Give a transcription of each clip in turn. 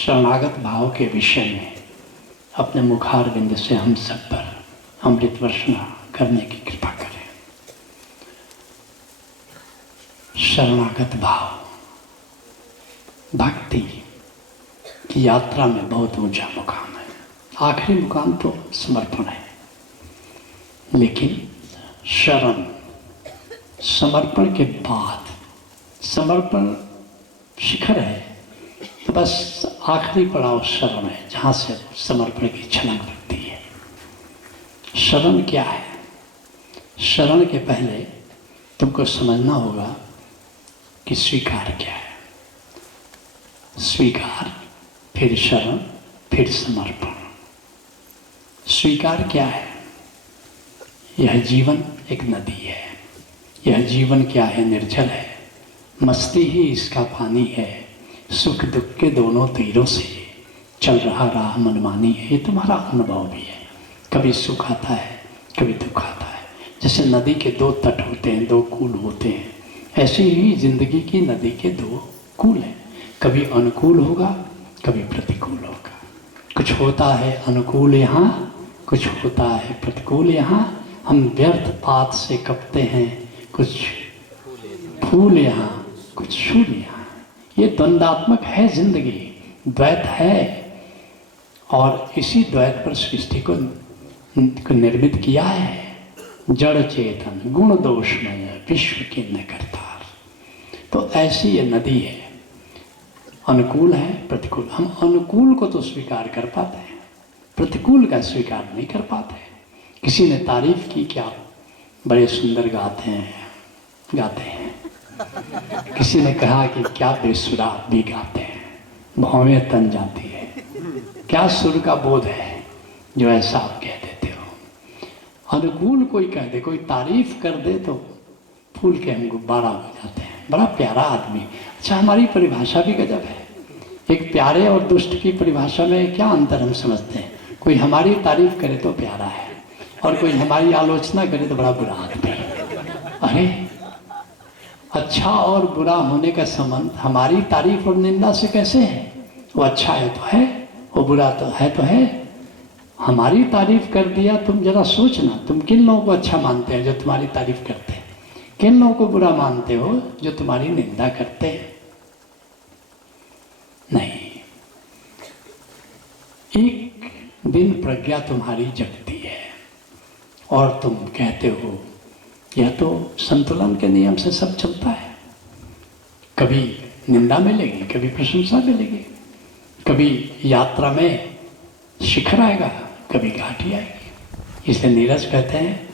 शरणागत भाव के विषय में अपने मुखारविंद से हम सब पर अमृत वर्षना करने की कृपा करें। शरणागत भाव भक्ति की यात्रा में बहुत ऊंचा मुकाम है। आखिरी मुकाम तो समर्पण है, लेकिन शरण समर्पण के बाद, समर्पण शिखर है तो बस आखिरी पड़ाव शरण है, जहाँ से समर्पण की छलक लगती है। शरण क्या है? शरण के पहले तुमको समझना होगा कि स्वीकार क्या है। स्वीकार, फिर शरण, फिर समर्पण। स्वीकार क्या है? यह जीवन एक नदी है। यह जीवन क्या है? निर्जल है। मस्ती ही इसका पानी है। सुख दुख के दोनों तीरों से चल रहा राह मनमानी है। ये तुम्हारा अनुभव भी है। कभी सुख आता है, कभी दुख आता है। जैसे नदी के दो तट होते हैं, दो कूल होते हैं, ऐसे ही जिंदगी की नदी के दो कूल हैं। कभी अनुकूल होगा, कभी प्रतिकूल होगा। कुछ होता है अनुकूल यहाँ, कुछ होता है प्रतिकूल यहाँ। हम व्यर्थ पात से कपते हैं, कुछ फूल यहाँ, कुछ शूल यहाँ। ये द्वंदात्मक है जिंदगी, द्वैत है। और इसी द्वैत पर सृष्टि को निर्मित किया है। जड़ चेतन गुण दोषमय विश्व के न करतार। तो ऐसी ये नदी है, अनुकूल है, प्रतिकूल। हम अनुकूल को तो स्वीकार कर पाते हैं, प्रतिकूल का स्वीकार नहीं कर पाते। किसी ने तारीफ की कि आप बड़े सुंदर गाते हैं। किसी ने कहा कि क्या बेसुरा भी गाते हैं, भौवें तन जाती है। क्या सुर का बोध है जो ऐसा आप कह देते हो। अनुकूल कोई कह दे, कोई तारीफ कर दे तो फूल के हम गुब्बारा हो जाते हैं। बड़ा प्यारा आदमी। अच्छा, हमारी परिभाषा भी गजब है। एक प्यारे और दुष्ट की परिभाषा में क्या अंतर हम समझते हैं। कोई हमारी तारीफ करे तो प्यारा है, और कोई हमारी आलोचना करे तो बड़ा बुरा आदमी है। अरे, अच्छा और बुरा होने का संबंध हमारी तारीफ और निंदा से कैसे है? वो अच्छा है तो है, वो बुरा तो है। हमारी तारीफ कर दिया, तुम जरा सोचना, तुम किन लोगों को अच्छा मानते हैं जो तुम्हारी तारीफ करते हैं? किन लोगों को बुरा मानते हो जो तुम्हारी निंदा करते हैं? नहीं। एक दिन प्रज्ञा तुम्हारी जगती है और तुम कहते हो यह तो संतुलन के नियम से सब चलता है। कभी निंदा मिलेगी, कभी प्रशंसा मिलेगी, कभी यात्रा में शिखर आएगा, कभी घाटी आएगी। इसलिए नीरज कहते हैं,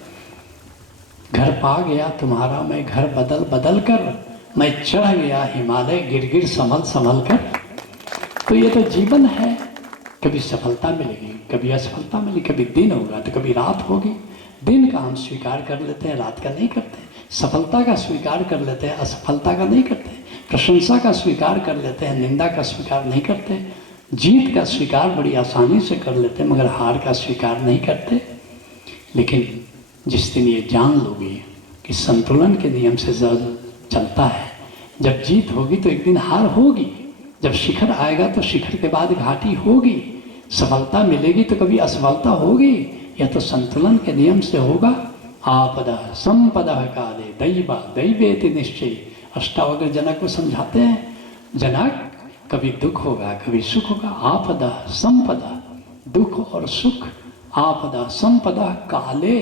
घर पा गया तुम्हारा मैं घर बदल बदल कर, मैं चढ़ गया हिमालय गिर गिर संभल संभल कर। तो ये तो जीवन है। कभी सफलता मिलेगी, कभी असफलता मिलेगी, कभी दिन होगा तो कभी रात होगी। दिन का हम स्वीकार कर लेते हैं, रात का नहीं करते। सफलता का स्वीकार कर लेते हैं, असफलता का नहीं करते। प्रशंसा का स्वीकार कर लेते हैं, निंदा का स्वीकार नहीं करते। जीत का स्वीकार बड़ी आसानी से कर लेते हैं, मगर हार का स्वीकार नहीं करते। लेकिन जिस दिन ये जान लोगे कि संतुलन के नियम से चलता है, जब जीत होगी तो एक दिन हार होगी, जब शिखर आएगा तो शिखर के बाद घाटी होगी, सफलता मिलेगी तो कभी असफलता होगी। यह तो संतुलन के नियम से होगा। आपदः संपदः काले दैवा दैवेति निश्चय। अष्टावक्र जनक को समझाते हैं, जनक कभी दुख होगा, कभी सुख होगा। आपदः संपदा, दुख और सुख। आपदः संपदा काले,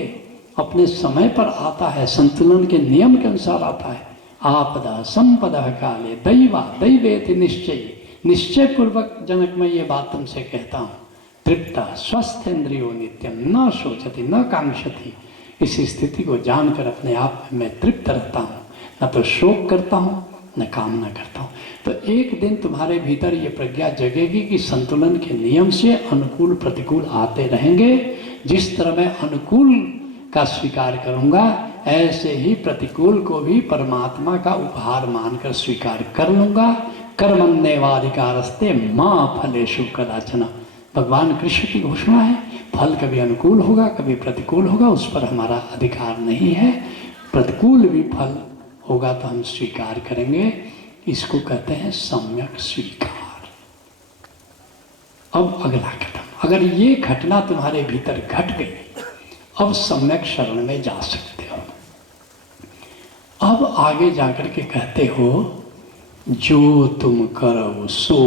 अपने समय पर आता है, संतुलन के नियम के अनुसार आता है। आपदा संपदः काले दैवा दैवेति निश्चय। निश्चय पूर्वक जनक मैं ये बात तुमसे कहता हूँ, तृप्ता स्वस्थ इंद्रियो नित्यम न शोचति न कांक्षति। इस स्थिति को जानकर अपने आप में मैं तृप्त रहता हूँ, न तो शोक करता हूँ न कामना करता हूँ। तो एक दिन तुम्हारे भीतर ये प्रज्ञा जगेगी कि संतुलन के नियम से अनुकूल प्रतिकूल आते रहेंगे। जिस तरह मैं अनुकूल का स्वीकार करूँगा, ऐसे ही प्रतिकूल को भी परमात्मा का उपहार मानकर स्वीकार कर लूँगा। कर्मण्येवाधिकारस्ते मां फलेषु कदाचन। भगवान कृष्ण की घोषणा है, फल कभी अनुकूल होगा, कभी प्रतिकूल होगा, उस पर हमारा अधिकार नहीं है। प्रतिकूल भी फल होगा तो हम स्वीकार करेंगे। इसको कहते हैं सम्यक स्वीकार। अब अगला कदम, अगर ये घटना तुम्हारे भीतर घट गई, अब सम्यक शरण में जा सकते हो। अब आगे जाकर के कहते हो, जो तुम करो सो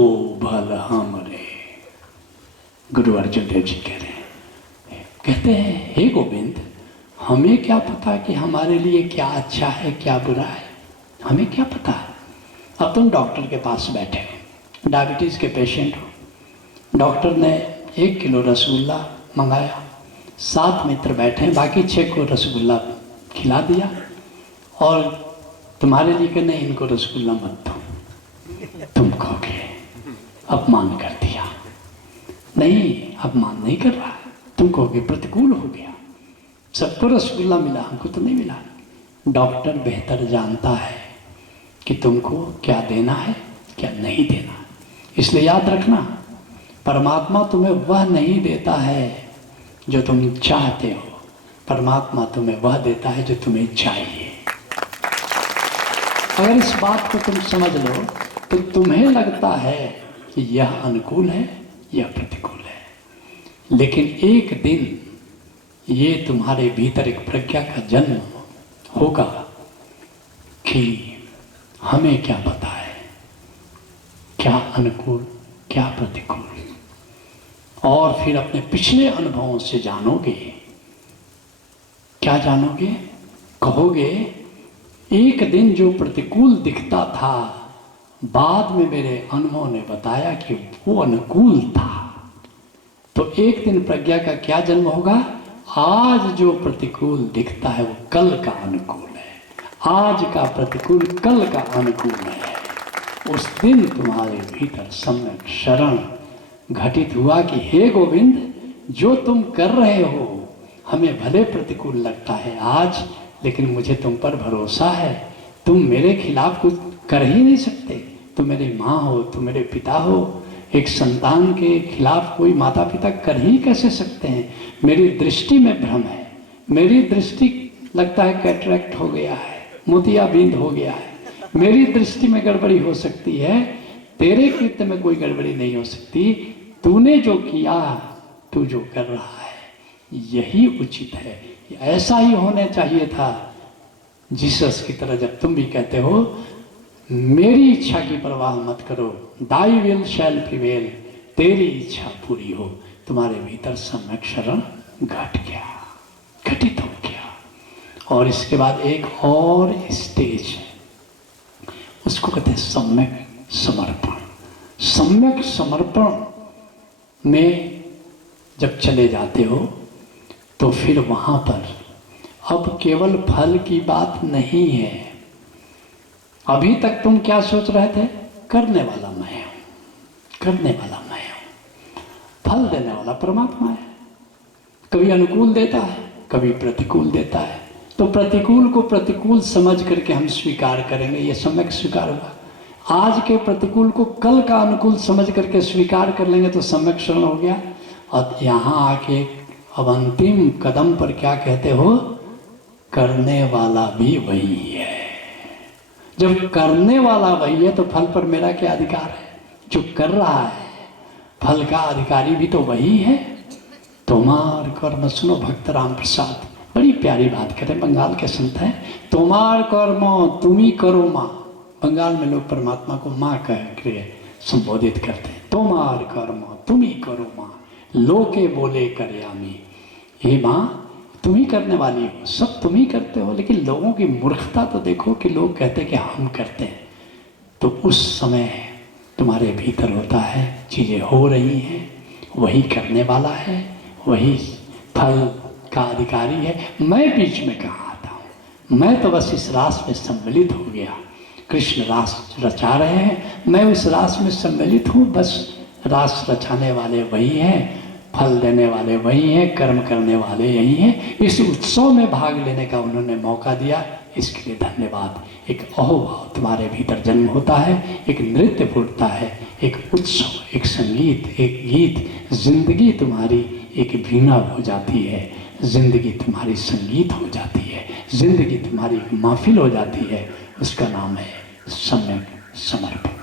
भल हमरे। गुरु अर्जुन देव जी कह रहे हैं, कहते हैं हे गोविंद, हमें क्या पता कि हमारे लिए क्या अच्छा है क्या बुरा है, हमें क्या पता है। अब तुम डॉक्टर के पास बैठे हो, डायबिटीज़ के पेशेंट हो, डॉक्टर ने 1 किलो रसगुल्ला मंगाया, 7 मित्र बैठे हैं, बाकी 6 को रसगुल्ला खिला दिया और तुम्हारे लिए कि नहीं इनको रसगुल्ला मत दो। तुम कहोगे अपमान कर दिया, नहीं अपमान नहीं कर रहा, तुम कहोगे प्रतिकूल हो गया, सबको रसगुल्ला मिला हमको तो नहीं मिला। डॉक्टर बेहतर जानता है कि तुमको क्या देना है क्या नहीं देना है, इसलिए याद रखना, परमात्मा तुम्हें वह नहीं देता है जो तुम चाहते हो, परमात्मा तुम्हें वह देता है जो तुम्हें चाहिए। अगर इस बात को तुम समझ लो तो तुम्हें लगता है कि यह अनुकूल है यह प्रतिकूल है, लेकिन एक दिन ये तुम्हारे भीतर एक प्रज्ञा का जन्म होगा कि हमें क्या पता है क्या अनुकूल क्या प्रतिकूल, और फिर अपने पिछले अनुभवों से जानोगे। क्या जानोगे? कहोगे एक दिन जो प्रतिकूल दिखता था, बाद में मेरे अनुभव ने बताया कि वो अनुकूल था। तो एक दिन प्रज्ञा का क्या जन्म होगा? आज जो प्रतिकूल दिखता है वो कल का अनुकूल है, आज का प्रतिकूल कल का अनुकूल है। उस दिन तुम्हारे भीतर सम्यक शरण घटित हुआ कि हे गोविंद, जो तुम कर रहे हो हमें भले प्रतिकूल लगता है आज, लेकिन मुझे तुम पर भरोसा है, तुम मेरे खिलाफ कुछ कर ही नहीं सकते। तुम मेरी माँ हो, तुम मेरे पिता हो, एक संतान के खिलाफ कोई माता पिता कर ही कैसे सकते हैं। मेरी दृष्टि में भ्रम है, मेरी दृष्टि लगता है कैटरैक्ट हो गया है, मोतियाबिंद हो गया है, मेरी दृष्टि में गड़बड़ी हो सकती है, तेरे कृत्य में कोई गड़बड़ी नहीं हो सकती। तूने जो किया, तू जो कर रहा है यही उचित है, ऐसा ही होना चाहिए था। जीसस की तरह जब तुम भी कहते हो मेरी इच्छा की परवाह मत करो, दाई विल शैल प्रिवेल, तेरी इच्छा पूरी हो, तुम्हारे भीतर सम्यक शरण घट गया, घटित हो गया। और इसके बाद एक और स्टेज है, उसको कहते हैं सम्यक समर्पण। सम्यक समर्पण में जब चले जाते हो तो फिर वहाँ पर अब केवल फल की बात नहीं है। अभी तक तुम क्या सोच रहे थे? करने वाला मैं हूँ, करने वाला मैं हूँ, फल देने वाला परमात्मा है। कभी अनुकूल देता है, कभी प्रतिकूल देता है। तो प्रतिकूल को प्रतिकूल समझ करके हम स्वीकार करेंगे, ये सम्यक स्वीकार हुआ। आज के प्रतिकूल को कल का अनुकूल समझ करके स्वीकार कर लेंगे तो सम्यक शरण हो गया। और यहाँ आके अब अंतिम कदम पर क्या कहते हो? करने वाला भी वही है। जब करने वाला वही है तो फल पर मेरा क्या अधिकार है? जो कर रहा है फल का अधिकारी भी तो वही है। तोमार कर्म, सुनो भक्त राम प्रसाद बड़ी प्यारी बात करें, बंगाल के संत हैं। तोमार कर्म तुमी करो माँ, बंगाल में लोग परमात्मा को माँ कह के संबोधित करते हैं। तोमार कर्म तुमी करो माँ, लोके बोले करयामी। हे माँ तुम ही करने वाली हो, सब तुम ही करते हो, लेकिन लोगों की मूर्खता तो देखो कि लोग कहते हैं कि हम करते हैं। तो उस समय तुम्हारे भीतर होता है चीज़ें हो रही हैं, वही करने वाला है, वही फल का अधिकारी है। मैं बीच में कहाँ आता हूँ? मैं तो बस इस रास में सम्मिलित हो गया। कृष्ण रास रचा रहे हैं, मैं उस रास में सम्मिलित हूँ। बस रास रचाने वाले वही हैं, फल देने वाले वही हैं, कर्म करने वाले यही हैं। इस उत्सव में भाग लेने का उन्होंने मौका दिया, इसके लिए धन्यवाद। एक अहोभाव तुम्हारे भीतर जन्म होता है, एक नृत्य फूटता है, एक उत्सव, एक संगीत, एक गीत। जिंदगी तुम्हारी एक वीणा हो जाती है, जिंदगी तुम्हारी संगीत हो जाती है, जिंदगी तुम्हारी एक महफिल हो जाती है। उसका नाम है सम्यक समर्पण।